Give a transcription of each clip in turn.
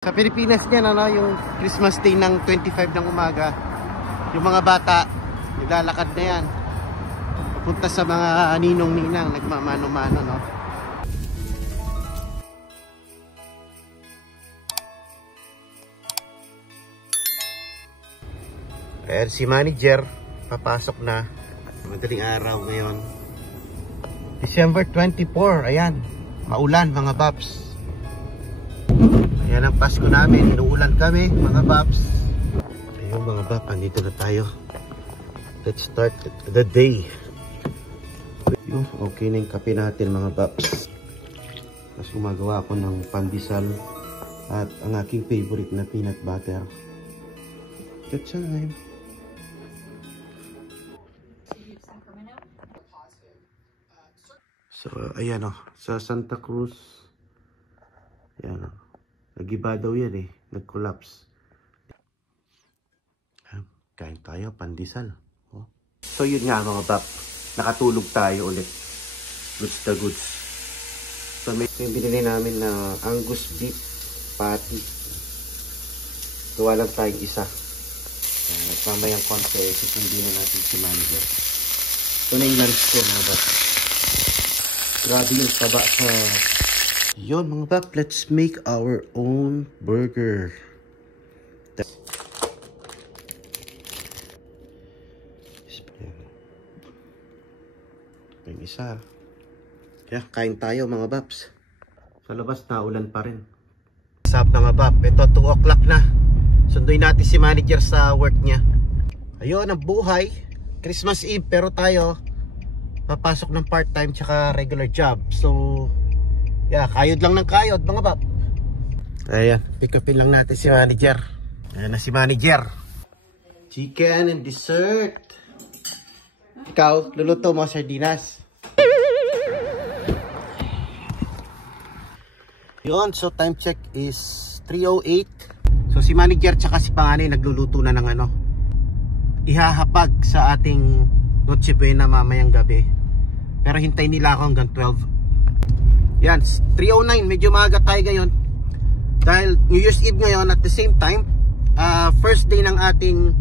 Sa Pilipinas niyan, ano, yung Christmas Day ng 25 ng umaga, yung mga bata, naglalakad na yan. Papunta sa mga ninong-ninang, nagmamano-mano, no? Ayan, si manager, papasok na. Madaling araw ngayon. December 24, ayan. Maulan, mga paps. Ayan ang Pasko namin, inuulan kami mga paps. Ayun mga paps, andito na tayo. Let's start the day. Ayun, okay na yung kape natin mga paps. Tapos gumagawa ako ng pandesal at ang aking favorite na peanut butter. Good time. So ayan o, sa Santa Cruz. Ayan o. Nag-iba daw yan eh. Nag-collapse. Kain tayo, pandesal. Oh. So yun nga mga bap. Nakatulog tayo ulit. Goods the goods. So may binili namin na Angus beef patty. Gawa lang tayong isa. Nagpamayang konti. Susundin na natin si manager. Ito na yung lunch ko mga bap. Grabe yung taba sa... Yun mga bap, let's make our own burger. Yung isa. Kaya kain tayo mga baps. Sa labas na ulan pa rin. What's up mga bap? Ito 2 o'clock na. Sunduin natin si manager sa work niya. Ayun ang buhay. Christmas Eve pero tayo papasok ng part-time tsaka regular job. So yeah, kayod lang ng kayod mga bab. Ayan, pick upin lang natin si manager. Ayan na si manager. Chicken and dessert. Ikaw, luluto mo sardinas. Yun, so time check is 3:08. So si manager tsaka si panganay nagluluto na ng ano, ihahapag sa ating Noche Buena mamayang gabi. Pero hintay nila ako hanggang 12. Yan, 3:09, medyo maaga tayo ngayon dahil New Year's Eve ngayon at the same time first day ng ating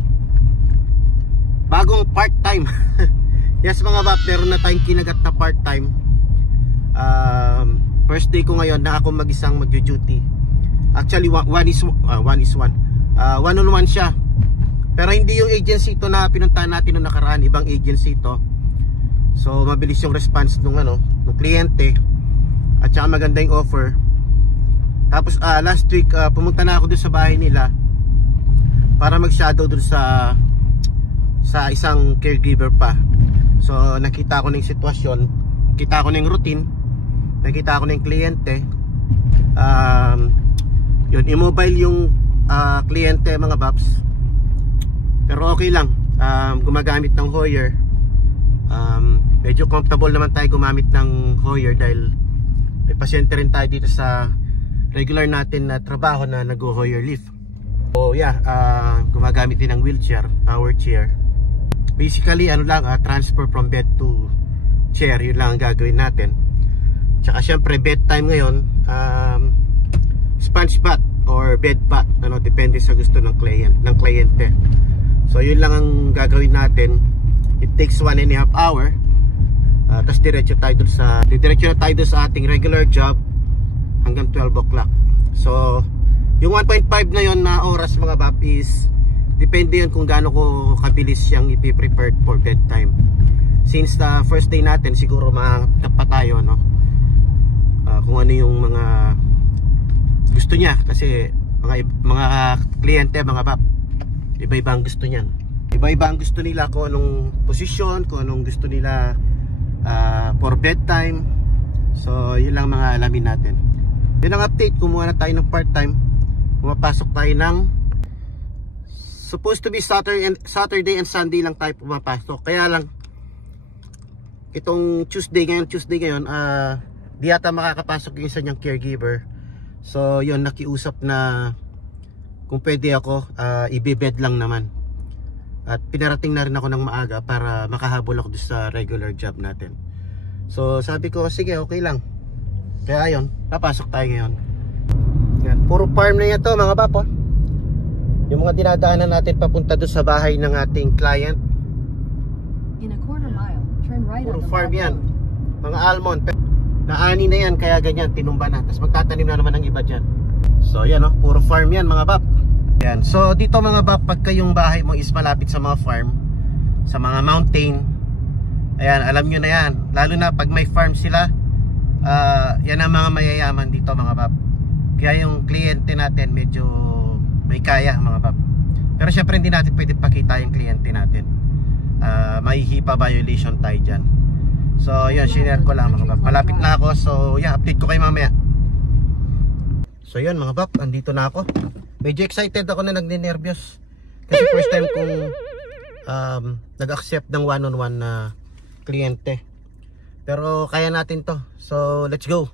bagong part-time. Yes mga bap, meron na tayong kinagat na part-time. First day ko ngayon na ako mag-isang magjo-duty. Actually one on one siya. Pero hindi yung agency ito na pinuntahan natin nung nakaraan, ibang agency ito. So mabilis yung response nung kliyente. At saka maganda yung offer. Tapos last week pumunta na ako dun sa bahay nila para mag-shadow dun sa isang caregiver pa. So nakita ko na yung sitwasyon, nakita ko na yung routine, nakita ko na yung kliyente. Yun, immobile yung kliyente mga baps. Pero okay lang, gumagamit ng Hoyer. Medyo comfortable naman tayo gumamit ng Hoyer dahil may pasyente rin tayo dito sa regular natin na trabaho na nag-Hoyer lift. So yeah, gumagamit din ng wheelchair, power chair. Basically transfer from bed to chair, yun lang ang gagawin natin. Tsaka syempre bedtime ngayon, sponge bath or bed bath, depende sa gusto ng kliyente. So yun lang ang gagawin natin. It takes 1.5 hours. Tapos diretso na tayo doon sa ating regular job hanggang 12 o'clock. So yung 1.5 na yon na oras mga bap is depende yun kung gaano ko kabilis siyang ipiprepare for bedtime. Since the first day natin siguro makakap pa tayo kung ano yung mga gusto niya. Kasi mga kliyente mga bap, iba-iba ang gusto niyan. Iba-iba ang gusto nila, kung anong posisyon, kung anong gusto nila for bedtime. So yun lang mga alamin natin. Yun ang update. Kumuha na tayo ng part-time. Pumapasok tayo ng supposed to be Saturday and Sunday lang tayo pumapasok. Kaya lang itong Tuesday ngayon di yata makakapasok yung isa niyang caregiver. So yun, nakiusap na kung pwede ako ibibed lang naman. At pinarating na rin ako ng maaga para makahabol ako sa regular job natin. So sabi ko sige, okay lang. Kaya ayun, papasok tayo ngayon. Yan. Puro farm na yan to mga bap, oh. Yung mga dinadaanan natin papunta doon sa bahay ng ating client. In a quarter mile, turn right Puro on the farm left yan. road. Mga almond. Naani na yan, kaya ganyan, tinumba na. Tapos magtatanim na naman ng iba dyan. So yan, oh, puro farm yan mga bap. Yan. So dito mga bap, pagka yung bahay mo is malapit sa mga farm, sa mga mountain, ayan, alam nyo na yan. Lalo na pag may farm sila, yan ang mga mayayaman dito mga bap. Kaya yung kliyente natin medyo may kaya mga bap. Pero syempre hindi natin pwede pakita yung kliyente natin. May HIPAA violation tayo dyan. So yun, shinare ko lang mga bap. Malapit na ako, so yeah, update ko kayo mamaya. So yun mga bap, andito na ako. Medyo excited ako na nagninervyos. Kasi first time kong nag-accept ng one-on-one na kliyente. Pero kaya natin to. So let's go.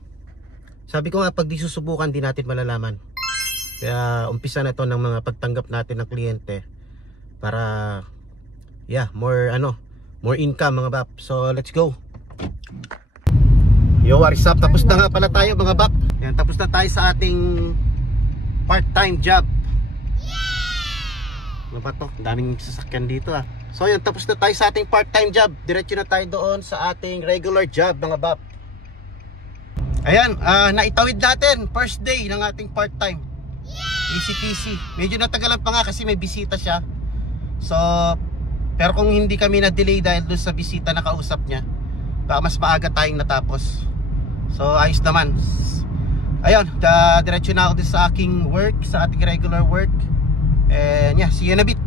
Sabi ko nga, pag di susubukan, di natin malalaman. Kaya umpisa na to ng mga pagtanggap natin ng kliyente. Para yeah, more income mga bap. So let's go. Yo, what is up? Tapos na nga pala tayo mga bap. Yan, tapos na tayo sa ating part-time job. Ano ba to? Daming sasakyan dito ah. So yan, tapos na tayo sa ating part-time job. Diretso na tayo doon sa ating regular job mga bap. Ayan, naitawid natin. First day ng ating part-time. Easy peasy. Medyo natagalan pa nga kasi may bisita siya. So, pero kung hindi kami na-delay dahil doon sa bisita na kausap niya, baka mas maaga tayong natapos. So ayos naman. Ayun, diretso na ako din sa aking work, sa ating regular work. And yeah, see you in a bit.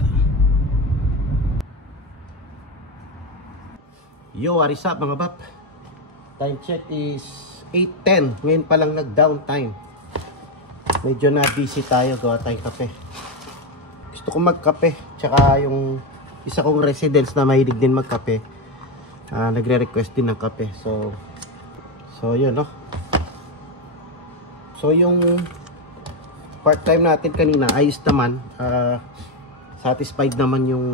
Yo, what is up mga bap? Time check is 8:10. Ngayon pa lang nag-down time. Medyo na busy tayo, gawa tayong kape. Gusto ko magkape. Tsaka yung isa kong residents na mahilig din magkape, nagre-request din ng kape. So yun, no? So yung part-time natin kanina, ayos naman. Satisfied naman yung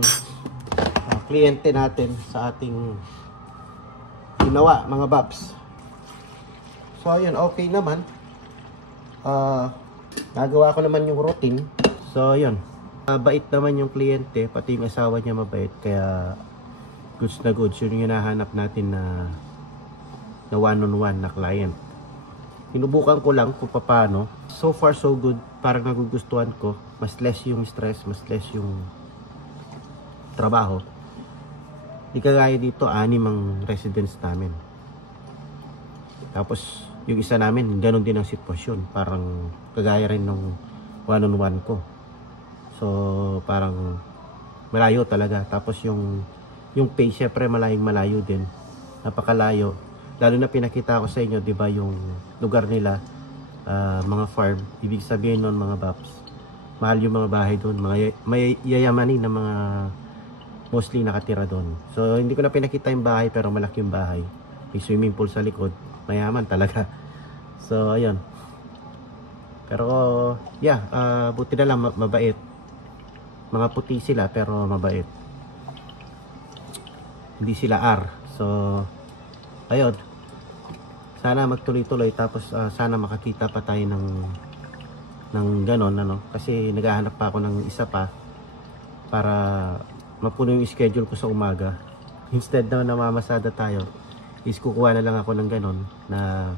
kliyente natin sa ating ginawa, mga babs. So ayun, okay naman. Nagawa ko naman yung routine. So yun, bait naman yung kliyente, pati yung asawa niya mabait. Kaya goods na goods, yun yung hinahanap natin na one-on-one na client. Hinubukan ko lang kung paano. So far so good, parang nagugustuhan ko. Mas less yung stress, mas less yung trabaho. Di kagaya dito, 6 ang residents namin. Tapos yung isa namin, ganun din ang sitwasyon. Parang kagaya rin ng one-on-one ko. So parang malayo talaga. Tapos yung pay, syempre malayo din. Napakalayo. Lalo na pinakita ko sa inyo, di ba, yung lugar nila, mga farm. Ibig sabihin nun mga babs, mahal yung mga bahay doon. May yayamanin na mga mostly nakatira doon. So hindi ko na pinakita yung bahay, pero malaki yung bahay. May swimming pool sa likod. Mayaman talaga. So ayun. Pero yeah, buti na lang mabait. Mga puti sila pero mabait. Hindi sila R. So ayun, sana magtuloy-tuloy. Tapos sana makakita pa tayo ng ganon, ano, kasi naghahanap pa ako ng isa pa para mapuno yung schedule ko sa umaga. Instead na namamasada tayo, is kukuha na lang ako ng ganon na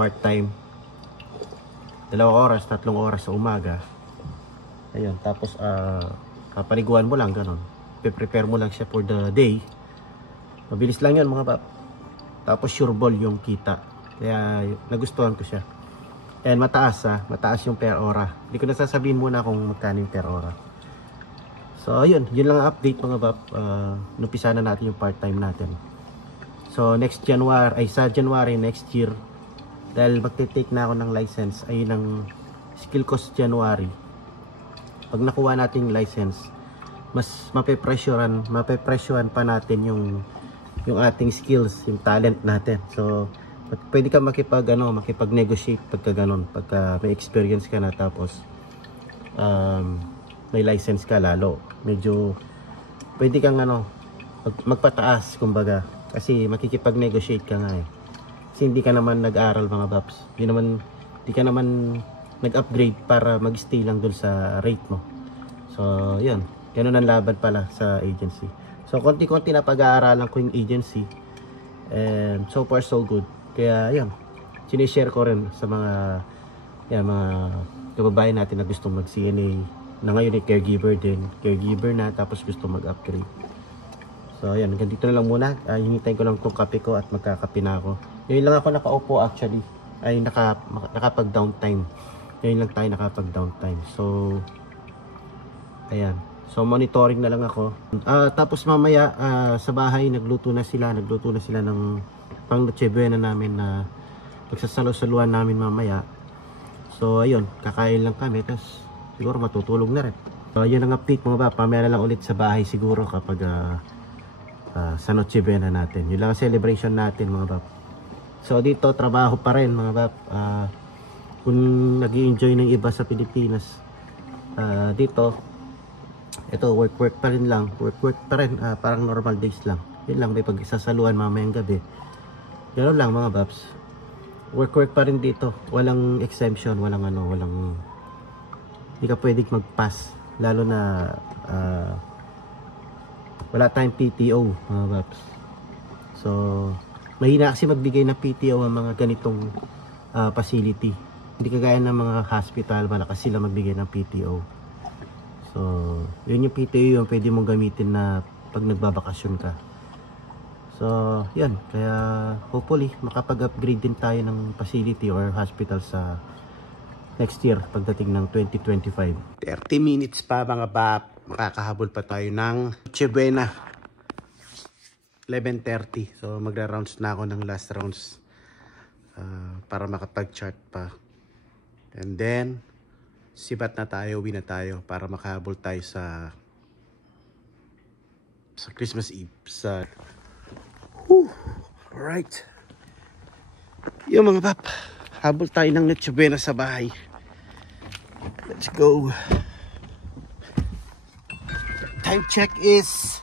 part-time, 2 oras, 3 oras sa umaga. Ayun, tapos papaniguan mo lang ganon, prepare mo lang siya for the day. Mabilis lang yan mga bab. Tapos sure ball yung kita. Kaya nagustuhan ko siya. And mataas mataas yung per hora. Hindi ko nasasabihin muna kung magkano yung per hora. So ayun, yun lang ang update mga bab. Numpisa na natin yung part-time natin. So next January, sa January next year, dahil magte-take na ako ng license, ayun ang skill course January. Pag nakuha natin yung license, mas mape-pressurean pa natin yung ating skills, yung talent natin. So pwede ka makipag-negotiate pagka ganun, pagka may experience ka na, tapos may license ka, lalo medyo pwede kang magpataas kumbaga, kasi makikipag-negotiate ka nga eh. Kasi hindi ka naman nag-aral mga babs, hindi ka naman nag-upgrade para mag-stay lang dun sa rate mo. So yun, ganun ang laban pala sa agency. So konti-konti na pag-aaralan ko yung agency, and so far so good. Kaya yun, sinishare ko rin sa mga kababayan natin na gusto mag-CNA, na ngayon ay caregiver na, tapos gusto mag-upgrade. So ayan, hanggang dito na lang muna. Hinitayin ko lang itong kape ko at magkakape na ako. Ngayon lang ako nakaupo actually, ay nakapag downtime. Ngayon lang tayo nakapag downtime. So ayan, so monitoring na lang ako. Tapos mamaya sa bahay nagluto na sila ng pang Noche Buena namin na pagsasalo-saluan namin mamaya. So ayun, kakain lang kami, tapos siguro matutulog na rin. So yun ang update mga bap. Pamaya na lang ulit sa bahay siguro kapag sa Noche Buena natin. Yun lang ang celebration natin mga bap. So dito trabaho pa rin mga bap. Kung nag-i-enjoy ng iba sa Pilipinas, dito ito work pa rin lang. Work pa rin, parang normal days lang. Yun lang, may pag-isasaluan mamayang gabi. Ganoon lang mga baps. Work pa rin dito. Walang exemption, walang hindi ka pwedeng mag-pass. Lalo na wala tayong PTO mga baps. So mahina kasi magbigay ng PTO ang mga ganitong facility. Hindi kagaya ng mga hospital, malakas sila magbigay ng PTO. So yun yung PTO yung pwede mong gamitin na pag nagbabakasyon ka. So yan, kaya hopefully makapag-upgrade din tayo ng facility or hospital sa next year pagdating ng 2025. 30 minutes pa mga bap, makakahabol pa tayo ng Noche Buena. 11:30. So magra-rounds na ako ng last rounds para makapag-chart pa. And then sibat na tayo, uwi na tayo para makahabol tayo sa Christmas Eve. Alright. Yung mga bap, habol tayo ng Noche Buena sa bahay. Let's go. Time check is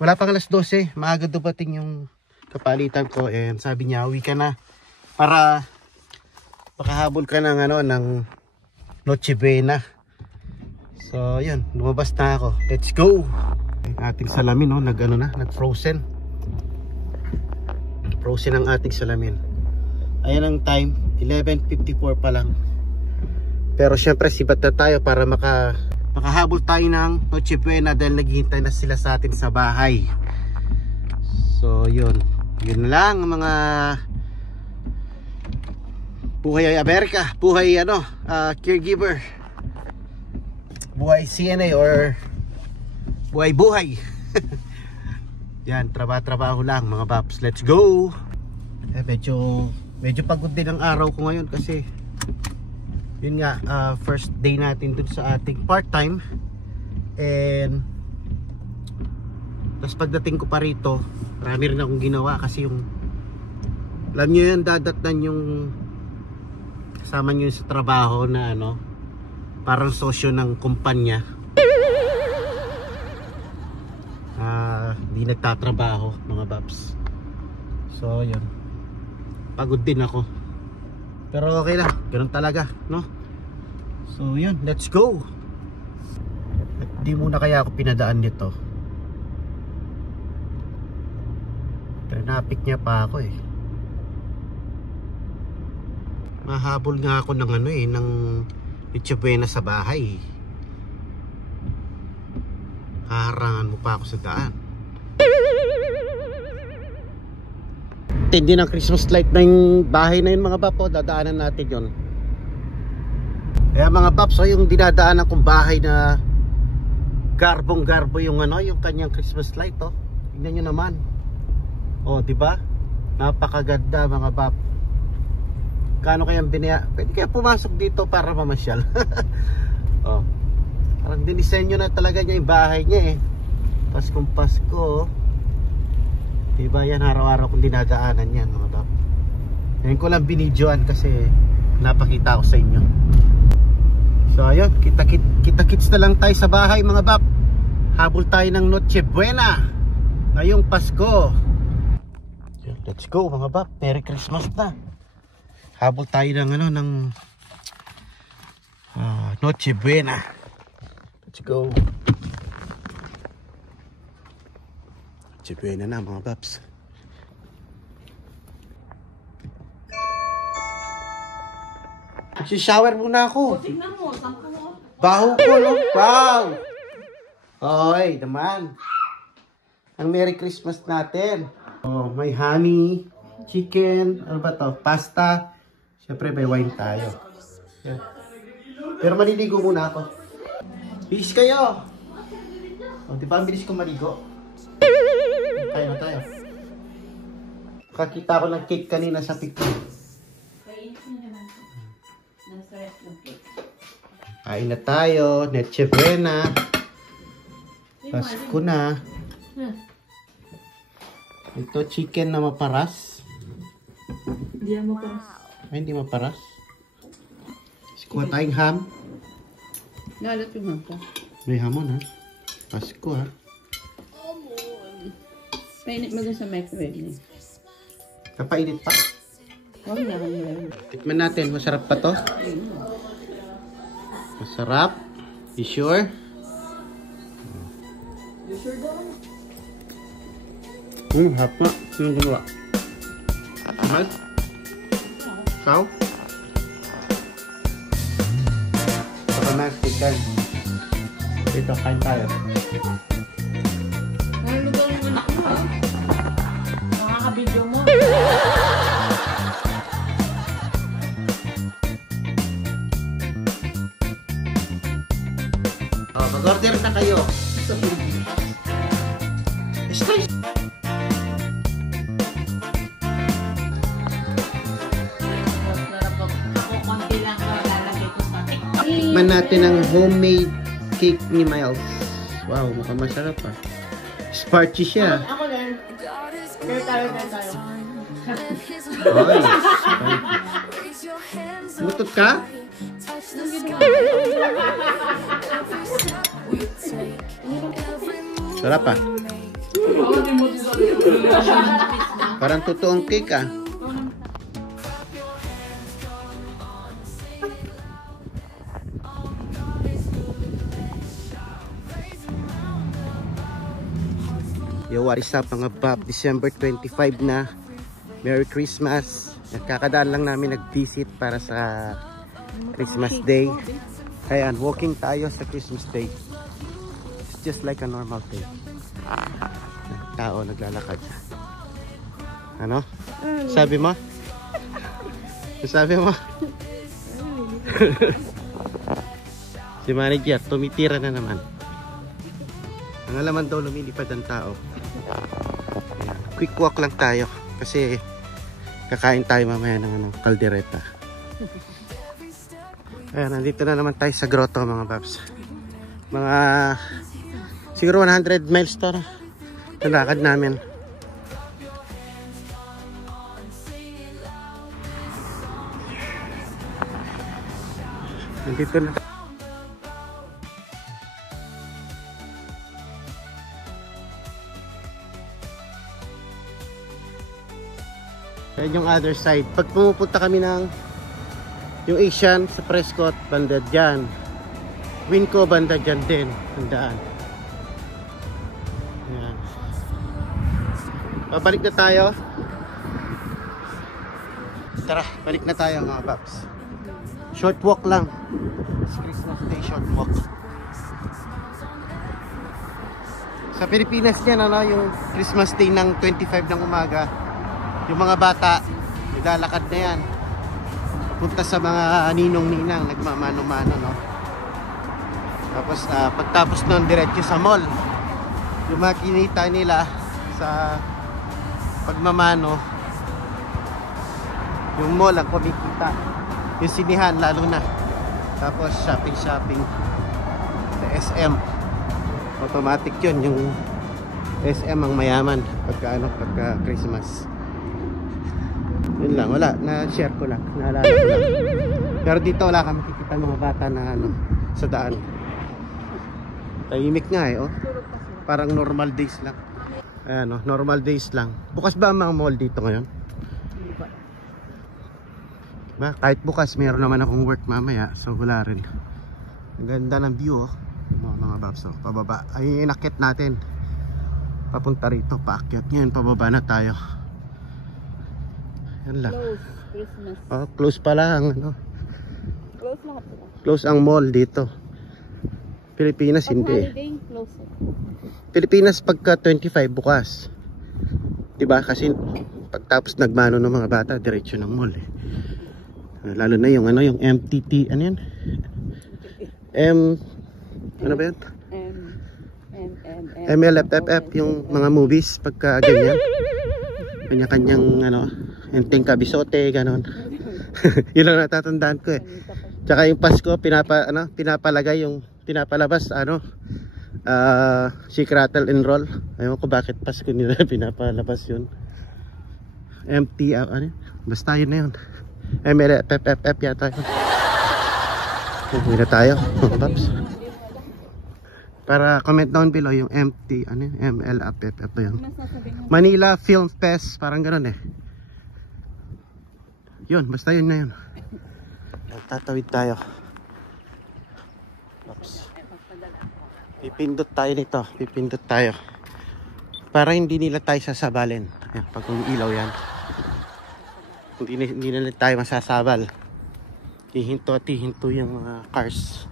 wala pang alas 12. Maaga dumating yung kapalitan ko, and sabi niya uwi ka na para makahabol ka ng ng Noche Buena. So yun, lumabas na ako. Let's go. Ating salamin nag-frozen. Frozen ang ating salamin. Ayan ang time, 11:54 pa lang. Pero syempre sibat na tayo para makahabol tayo ng Noche Buena dahil naghihintay na sila sa atin sa bahay. So yun lang mga buhay Amerika, buhay caregiver, buhay CNA or buhay yan, trabaho lang mga paps. Let's go. Medyo pagod din ang araw ko ngayon kasi yun nga, first day natin dun sa ating part-time, and tapos pagdating ko pa rito marami rin akong ginawa kasi yung alam nyo yan, dadatnan yung kasama nyo sa trabaho na parang sosyo ng kumpanya, di nagtatrabaho mga babs. So yun, pagod din ako pero okay lang, ganun talaga so yun, let's go. Di muna kaya ako pinadaan nito, traffic niya pa ako mahabol nga ako ng ng Noche Buena sa bahay. Haharangan mo pa ako sa daan. Tindi ng Christmas light na yung bahay na yun mga bapo, dadaanan natin yun. Kaya mga baps, yung dinadaanan kong bahay na garbong-garbo yung yung kanyang Christmas light tingnan nyo naman. Di ba? Napakaganda mga bap. Kano kayang binaya? Pwede kaya pumasok dito para mamasyal. Parang dinisenyo na talaga niya yung bahay niya Paskong Pasko. Diba yan, araw-araw kong dinadaanan yan mga bap. Ngayon ko lang binidyoan kasi napakita ko sa inyo. So ayun, kita-kits na lang tayo sa bahay mga bap. Habol tayo ng Noche Buena ngayong Pasko. Let's go mga bap, Merry Christmas na. Habol tayo ng ano, ng Noche Buena. Let's go. Noche Buena na mga paps. Shower muna ako. Tingnan mo, sampo mo. Baho ko, no? Wow! Oy, naman. Ang Merry Christmas natin. Oh, may honey, chicken, ano ba to? Pasta. Siyempre, may wine tayo. Yan. Pero maliligo muna ako. Bilis kayo! O, di ba ang bilis ko maligo? Tayo na tayo. Kakita ko ng cake kanina sa picture. Kain na tayo. Noche Buena. Pasko na. Ito chicken na maparas. Hindi mo pa. Ay, hindi maparas. Kuha tayong ham. Nalat yung hampa. May hamon ha. Pasko ha. Painit mo dun sa microwave niya. Kapainit pa. Huwag na kami. Tikman natin. Masarap pa to. Masarap. You sure? You sure daw? Harap nga. Sinong gumawa? Mahal? Ikaw? Baka mastikan. Dito, kain tayo. Ano ba yung anak mo ha? Nakaka-video mo. Mag-order na kayo sa Pilipinas. Stay! Ako konti lang lalagay ko sa TikTok. Tikman natin ang homemade cake ni Miles. Wow, mukhang masarap ah. Sparky siya. Ako din. Pero tayo. Oy, mutot ka? Sarap ah. Parang totoong cake ah. Yo, what is up mga bab? December 25 na. Merry Christmas. Nagkakadaan lang namin nag-visit para sa Christmas Day. Ayan, walking tayo sa Christmas Day. It's just like a normal day. Tao naglalakad. Ano? Sabi mo? Sabi mo? Si manager, tumitira na naman. Ang alaman daw lumilipad ang tao. Ayan, quick walk lang tayo kasi kakain tayo mamaya ng kaldereta. Ayan, nandito na naman tayo sa grotto mga babs. Mga siguro 100 miles to na nalakad namin. Nandito na. Ayan yung other side. Pag pumupunta kami ng yung Asian sa Prescott, banda dyan. Winco, banda dyan din. Tandaan. Ayan. Babalik na tayo. Tara, balik na tayo mga paps. Short walk lang. It's Christmas Day, short walk. Sa Pilipinas yan, ano, yung Christmas Day ng 25 ng umaga. Yung mga bata, naglalakad na yan. Punta sa mga ninong-ninang, nagmamano-mano, no? Tapos, pagtapos nun, diretso sa mall. Yung mga kinita nila sa pagmamano, yung mall ang kumikita. Yung sinihan, lalo na. Tapos, shopping-shopping sa SM. Automatic yun, yung SM ang mayaman pagka Christmas. Yun lang, wala, na-share ko lang, naalala ko lang. Pero dito wala kami kikita mga bata na ano, sa daan. Tahimik nga eh, oh. Parang normal days lang. Ayan, oh, normal days lang. Bukas ba ang mga mall dito ngayon? Diba? Kahit bukas meron naman akong work mamaya, so wala rin. Ang ganda ng view oh. Mga babs oh. Pababa ay inakit natin papunta rito, paakyat ngayon, pababa na tayo. Yan lang. Close Christmas. Oh, close pa lang ano. Close lahat sila. Close ang mall dito. Pilipinas Pag hindi. holiday, close. Pilipinas pagka 25 bukas. Diba? Kasi pagtapos nagmano ng mga bata, diretso ng mall eh. Lalo na yung ano, yung MTT, ano yan? Ano ba yan? MLFFF, yung mga movies pagka ganyan. Kanya-kanyang ano, Enteng Kabisote, ganon. Yun ang natatandaan ko eh. Tsaka yung Pasko, pinapalagay yung pinapalabas, ano, Shake, Rattle and Roll. Ayaw ko bakit Pasko nila pinapalabas yun. MT, ano yun? Basta yun na yun. MLFFF yata yun. Uwi na tayo, mga paps. Para comment down below yung MT, ano yun? MLFFF yun. Manila Film Fest, parang gano'n eh. Yun, basta yun na yun. Tatawid tayo. Oops. Pipindot tayo nito, pipindot tayo. Para hindi nila tayo sasabalin. Ayan, pag umiilaw yan. Hindi na tayo masasabal. Hihinto at hihinto yung mga cars.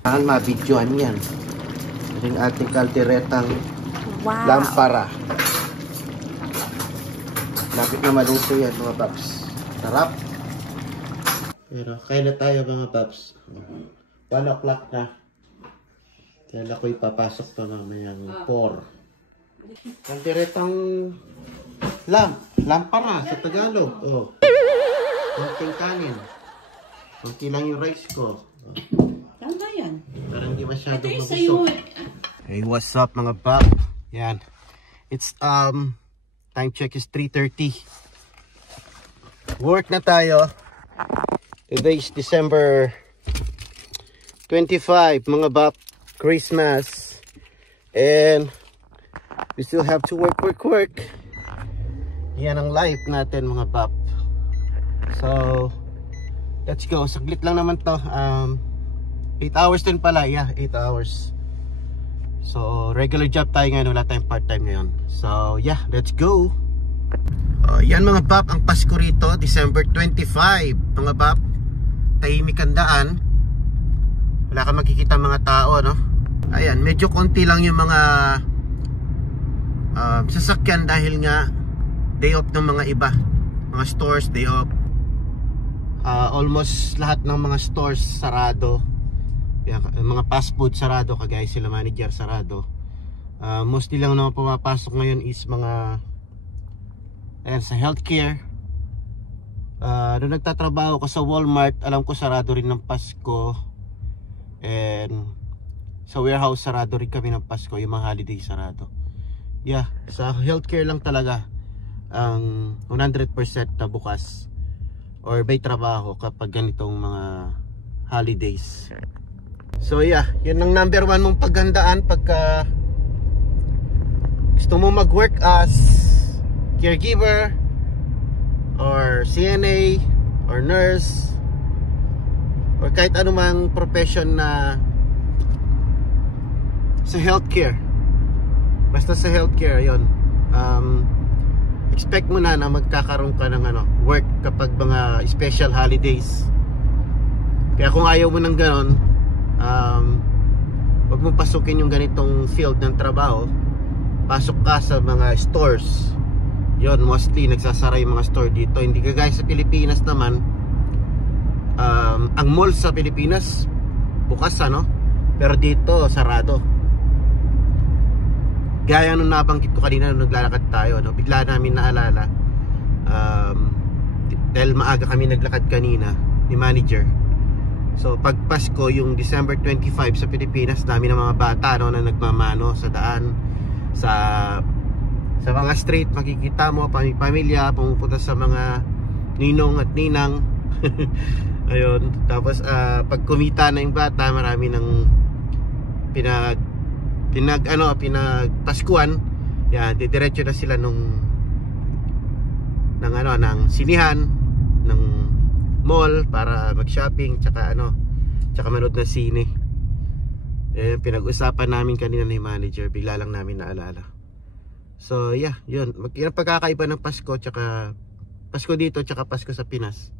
Saan mabidyoan yan? Yung ating kalderetang lampara. Lapit na maluto yan mga paps. Sarap. Pero kaya na tayo mga paps. 1 o'clock na. Kaya ako'y papasok pa mamayang 4. Kalderetang lampara sa Tagalog. Oh. Konting kanin. Konti lang yung rice ko. Oh. Tama yan. Parang hindi masyadong Ito yung sa'yo. Hey, what's up mga pap? Yan. It's time check is 3:30. Work na tayo. Today is December 25 mga pap. Christmas. And we still have to work. Yan ang life natin mga pap. So let's go. Saglit lang naman to. 8 hours din pala. Yeah, 8 hours. So regular job tayo ngayon. Wala tayong part time ngayon. So yeah, let's go. Yan mga pap. Ang Pasko rito December 25 mga pap. Tahimik ang daan. Wala kang makikita mga tao, no? Ayan, medyo konti lang yung mga sasakyan dahil nga day off ng mga iba. Mga stores, day off. Almost lahat ng mga stores sarado. Mga fast food sarado, kagaya sila manager sarado. Mostly lang naman pumapasok ngayon is mga ayan, sa healthcare. Nung nagtatrabaho ko sa Walmart, alam ko sarado rin ng Pasko. And sa warehouse sarado rin kami ng Pasko, yung mga holiday sarado. Yeah, sa healthcare lang talaga ang 100% na bukas or may trabaho kapag ganitong mga holidays. So yeah, yun ang number 1 mong paghandaan pagka gusto mo mag-work as caregiver or CNA or nurse or kahit anumang profession na sa healthcare. Basta sa healthcare, yun. Expect mo na magkakaroon ka ng work kapag mga special holidays. Kaya kung ayaw mo ng ganon, wag mo pasukin yung ganitong field ng trabaho. Pasok ka sa mga stores. Yon, mostly nagsasara yung mga store dito. Hindi kagaya sa Pilipinas naman. Ang mall sa Pilipinas bukas, pero dito sarado. Gaya nung nabanggit ko kanina nung naglalakad tayo, bigla namin naalala, dahil maaga kami naglakad kanina ni manager. So pag Pasko, yung December 25 sa Pilipinas, dami ng mga bata na nagmamano sa daan, sa mga street. Makikita mo pamilya pumupunta sa mga ninong at ninang. Ayun, tapos pag kumita na yung bata, marami ng pinagpaskuhan. Yan, didiretso na sila nung ng sinihan, ng mall para mag-shopping, tsaka manood ng sine. Pinag-usapan namin kanina ni manager, bigla lang namin naalala. So yeah, yun. Yung pagkakaiba ng Pasko, tsaka Pasko dito, tsaka Pasko sa Pinas.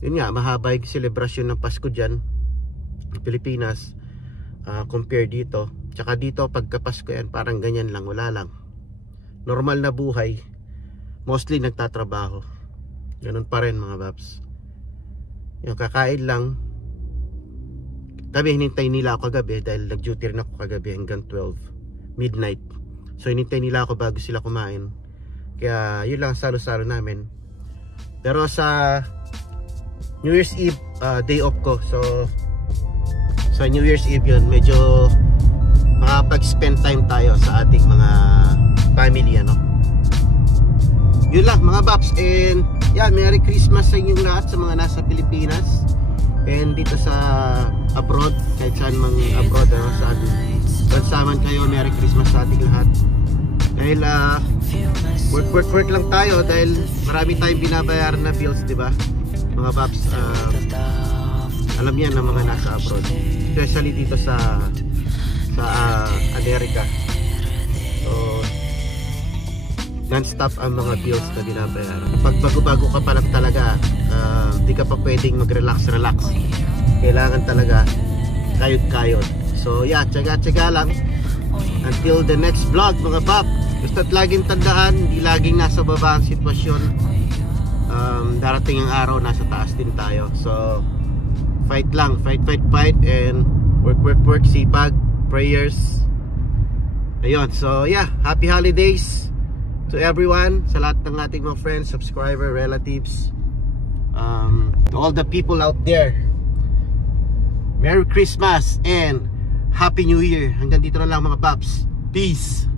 Yun nga, mahaba yung celebration ng Pasko dyan Pilipinas, compare dito. Tsaka dito pagka Pasko yan, parang ganyan lang, wala lang. Normal na buhay, mostly nagtatrabaho. Ganun pa rin mga babs. Yung kakain lang. Kami hinintay nila ako kagabi dahil nag-duty rin ako kagabi hanggang 12 midnight. So hinintay nila ako bago sila kumain. Kaya yun lang salo-salo namin. Pero sa New Year's Eve, day off ko. So sa New Year's Eve yun, medyo makapag-spend time tayo sa ating mga family, Yun lang mga babs. And yeah, Merry Christmas sa inyong lahat, sa mga nasa Pilipinas and dito sa abroad, kahit saan mang abroad, saan bansaman kayo. Merry Christmas sa ating lahat. Dahil work lang tayo dahil marami tayong binabayaran na bills, diba mga babs? Alam yan ng mga nasa abroad, especially dito sa America. So non-stop ang mga bills na binabayaran. Pag bago-bago ka pa lang talaga, di ka pa pwedeng mag-relax. Kailangan talaga kayod. So yeah, tsaga lang until the next vlog mga bab. Basta't laging tandaan, hindi laging nasa baba ang sitwasyon. Darating ang araw, nasa taas din tayo. So fight lang, fight and work, sipag, prayers. Ayun, so yeah, happy holidays to everyone, sa lahat ng ating mga friends, subscriber, relatives, to all the people out there. Merry Christmas and Happy New Year. Hanggang dito na lang mga paps. Peace.